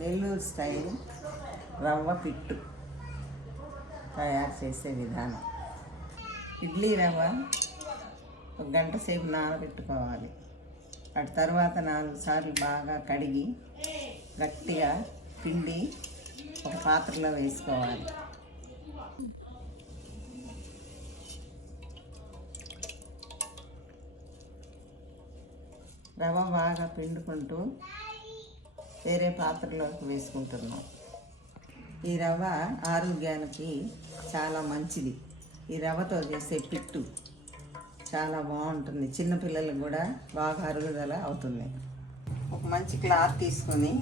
Nellore style రవ్వ పిట్టు తయారు చేసే విధానం. ఇడ్లీ రవ్వ ఒక గంట సేపు నానబెట్టుకోవాలి. అటు తర్వాత 4 సార్లు బాగా కడిగి గట్టిగా పిండి ఒక పాత్రలో వేసుకోవాలి. రవ్వ బాగా పిండుకుంటూ వేరే పాత్రలోకి వేసుకుంటున్నాం. ఈ రవ్వ ఆరోగ్యానికి చాలా మంచిది. ఈ రవ్వతో చేసే పిట్టు చాలా బాగుంటుంది. చిన్నపిల్లలకు కూడా బాగా అరుగుదల అవుతుంది. ఒక మంచి క్లాత్ తీసుకొని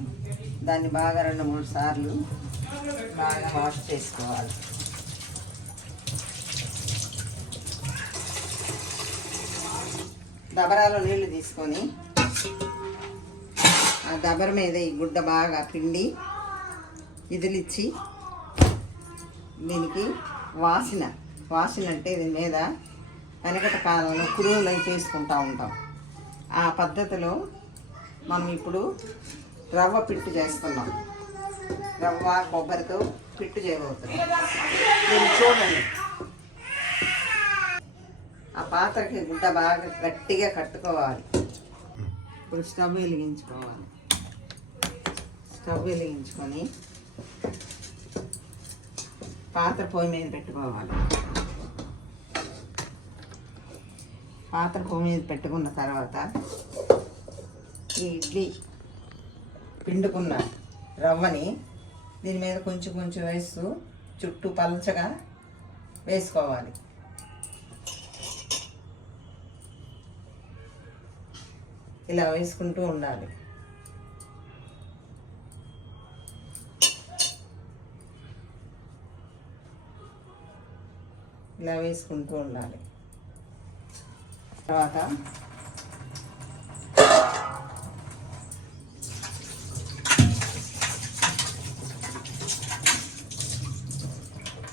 దాన్ని బాగా 2-3 సార్లు బాగా వాష్ చేసుకోవాలి. దబరాలో నీళ్లు తీసుకొని ఆ దబర మీద ఈ గుడ్డ బాగా పిండి ఇదిలిచ్చి దీనికి వాసన అంటే దీని మీద వెనకటి కాలంలో కురువులు అవి చేసుకుంటూ ఉంటాం. ఆ పద్ధతిలో మనం ఇప్పుడు రవ్వ పిట్టు చేస్తున్నాం. రవ్వ కొబ్బరితో పిట్టు చేయబోతున్నాం. దీన్ని చూడండి. ఆ పాత్రకి గుడ్డ బాగా గట్టిగా కట్టుకోవాలి. ఇప్పుడు స్టవ్ వెలిగించుకోవాలి. స్టవ్ వెలిగించుకొని పాత్ర పొయ్యి మీద పెట్టుకోవాలి. పాత్ర పొయ్యి మీద పెట్టుకున్న తర్వాత ఈ ఇడ్లీ పిండుకున్న రవ్వని దీని మీద కొంచెం కొంచెం వేస్తూ చుట్టూ పలచగా వేసుకోవాలి. ఇలా వేసుకుంటూ ఉండాలి. ఇలా వేసుకుంటూ ఉండాలి. తర్వాత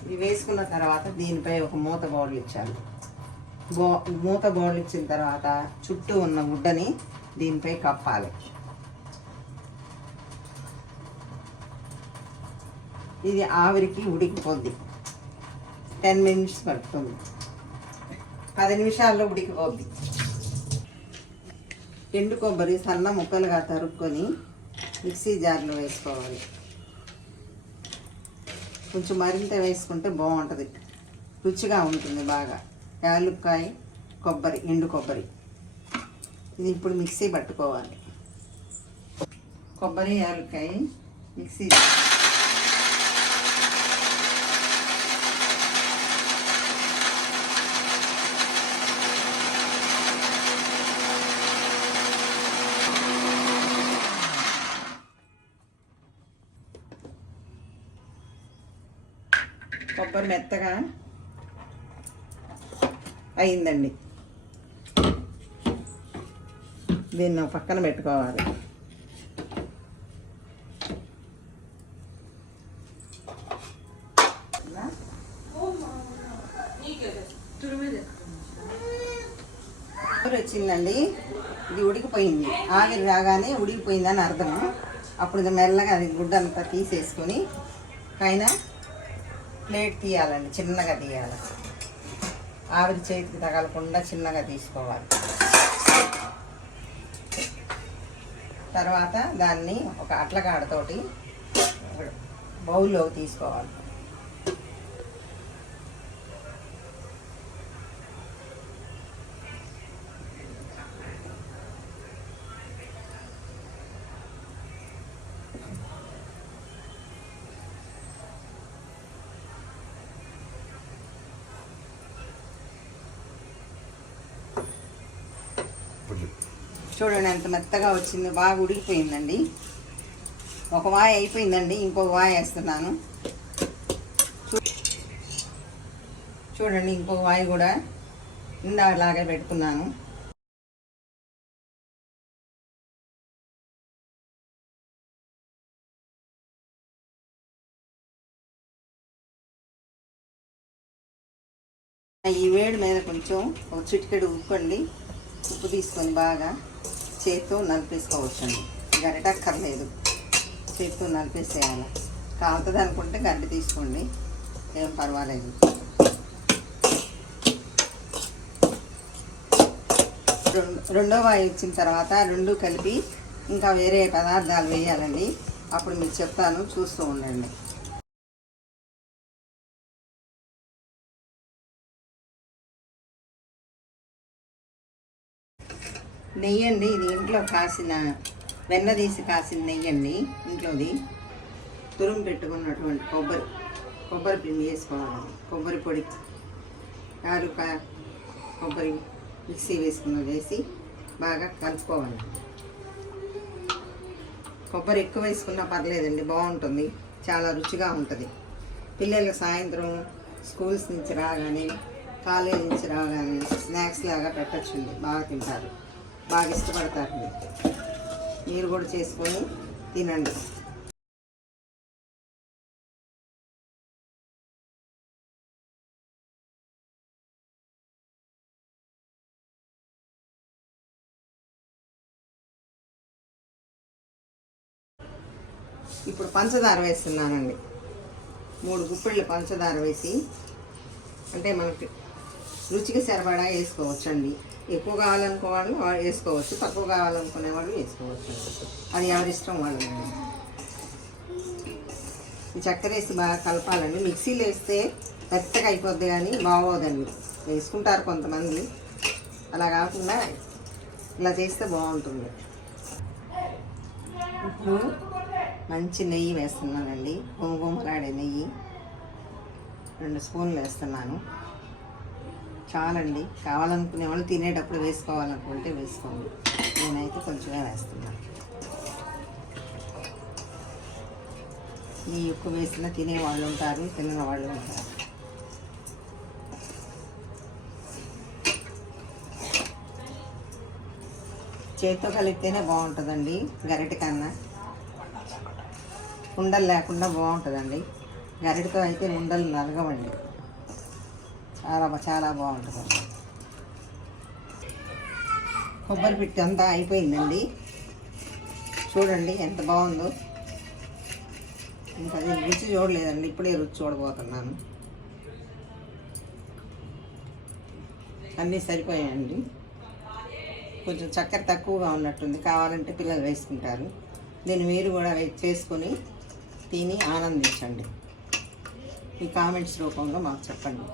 ఇది వేసుకున్న తర్వాత దీనిపై ఒక మూత బౌల్ ఇచ్చాలి. మూత బౌల్ ఇచ్చిన తర్వాత చుట్టూ ఉన్న గుడ్డని దీనిపై కప్పాలి. ఇది ఆవిరికి ఉడికిపోద్ది. 10 నిమిషాలు పడుతుంది. 10 నిమిషాల్లో ఉడికిపోద్ది. ఎండు కొబ్బరి సన్న ముక్కలుగా తరుక్కొని మిక్సీ జార్లో వేసుకోవాలి. కొంచెం మరింత వేసుకుంటే బాగుంటుంది, రుచిగా ఉంటుంది బాగా. యాలుక్కాయ, కొబ్బరి, ఎండు కొబ్బరి ఇది ఇప్పుడు మిక్సీ పట్టుకోవాలి. కొబ్బరి, యాలుక్కాయ మిక్సీ. కొబ్బరి మెత్తగా అయిందండి. దీన్ని పక్కన పెట్టుకోవాలి. వచ్చిందండి. ఇది ఉడికిపోయింది. ఆవిరి రాగానే ఉడికిపోయిందని అర్థం. అప్పుడు ఇది మెల్లగా అది గుడ్డంతా తీసేసుకొని పైన ప్లేట్ తీయాలండి. చిన్నగా తీయాలి. ఆవిరి చేతికి తగలకుండా చిన్నగా తీసుకోవాలి. తర్వాత దాన్ని ఒక అట్లకాడతోటి బౌల్లోకి తీసుకోవాలి. చూడండి ఎంత మెత్తగా వచ్చింది. బాగా ఉడికిపోయిందండి. ఒక వాయి అయిపోయిందండి. ఇంకొక వాయి వేస్తున్నాను. చూడండి ఇంకొక వాయి కూడా ఇందాకలాగే పెట్టుకున్నాను. ఈ వేడి మీద కొంచెం ఒక చిటికెడు ఉప్పు తీసుకొని బాగా చేతితో నలిపేసుకోవచ్చండి. గరిటక్కర్లేదు. చేతితో నలిపేసేయాలి. కాలుతుంది అనుకుంటే గడ్డి తీసుకోండి, ఏం పర్వాలేదు. రెండో వాయి ఇచ్చిన తర్వాత రెండు కలిపి ఇంకా వేరే పదార్థాలు వేయాలండి. అప్పుడు మీకు చెప్తాను, చూస్తూ ఉండండి. నెయ్యి అండి, ఇది ఇంట్లో కాసిన వెన్న తీసి కాసిన నెయ్యి అండి. ఇంట్లోది తురుము పెట్టుకున్నటువంటి కొబ్బరి పిండి వేసుకోవాలి. కొబ్బరి పొడి, యాలుక్కాయ, కొబ్బరి మిక్సీ వేసుకున్నది వేసి బాగా కలుపుకోవాలి. కొబ్బరి ఎక్కువ వేసుకున్నా పర్లేదండి, బాగుంటుంది, చాలా రుచిగా ఉంటుంది. పిల్లలు సాయంత్రం స్కూల్స్ నుంచి రాగానే, కాలేజ్ నుంచి రాగానే స్నాక్స్ లాగా పెట్టచ్చండి, బాగా తింటారు, బాగా ఇష్టపడతారు. మీరు కూడా చేసుకొని తినండి. ఇప్పుడు పంచదార వేస్తున్నానండి. 3 గుప్పిళ్ళు పంచదార వేసి, అంటే మనకి రుచికి సరిపడా వేసుకోవచ్చు అండి. ఎక్కువ కావాలనుకో వాళ్ళు వేసుకోవచ్చు, తక్కువ కావాలనుకునే వాళ్ళు వేసుకోవచ్చు, అది ఎవరిష్టం వాళ్ళు. ఈ చక్కెర వేసి బాగా కలపాలండి. మిక్సీలో వేస్తే మెత్తగా అయిపోద్ది కానీ బాగోదండి. వేసుకుంటారు కొంతమంది, అలా కాకుండా ఇలా చేస్తే బాగుంటుంది. ఇప్పుడు మంచి నెయ్యి వేస్తున్నానండి, గుమగుమలాడే నెయ్యి 2 స్పూన్లు వేస్తున్నాను. చాలండి, కావాలనుకునే వాళ్ళు తినేటప్పుడు వేసుకోవాలనుకుంటే వేసుకోండి, నేనైతే కొంచెమే వేస్తున్నాను. నెయ్యి ఎక్కువ వేసినా తినేవాళ్ళు ఉంటారు, తినని వాళ్ళు ఉంటారు. చేతితో కలిపితేనే బాగుంటుందండి, గరిటె కన్నా. ఉండలు లేకుండా బాగుంటుందండి, గరిటెతో అయితే ఉండలు నలగవండి, చాలా బాగుంటుంది. కొబ్బరి పిట్టి అంతా అయిపోయిందండి, చూడండి ఎంత బాగుందో. ఇంకా రుచి చూడలేదండి, ఇప్పుడే రుచి చూడబోతున్నాను. అన్నీ సరిపోయాయండి. కొంచెం చక్కెర తక్కువగా ఉన్నట్టుంది, కావాలంటే పిల్లలు వేసుకుంటారు. దీన్ని మీరు కూడా చేసుకొని తిని ఆనందించండి. మీ కామెంట్స్ రూపంలో మాకు చెప్పండి.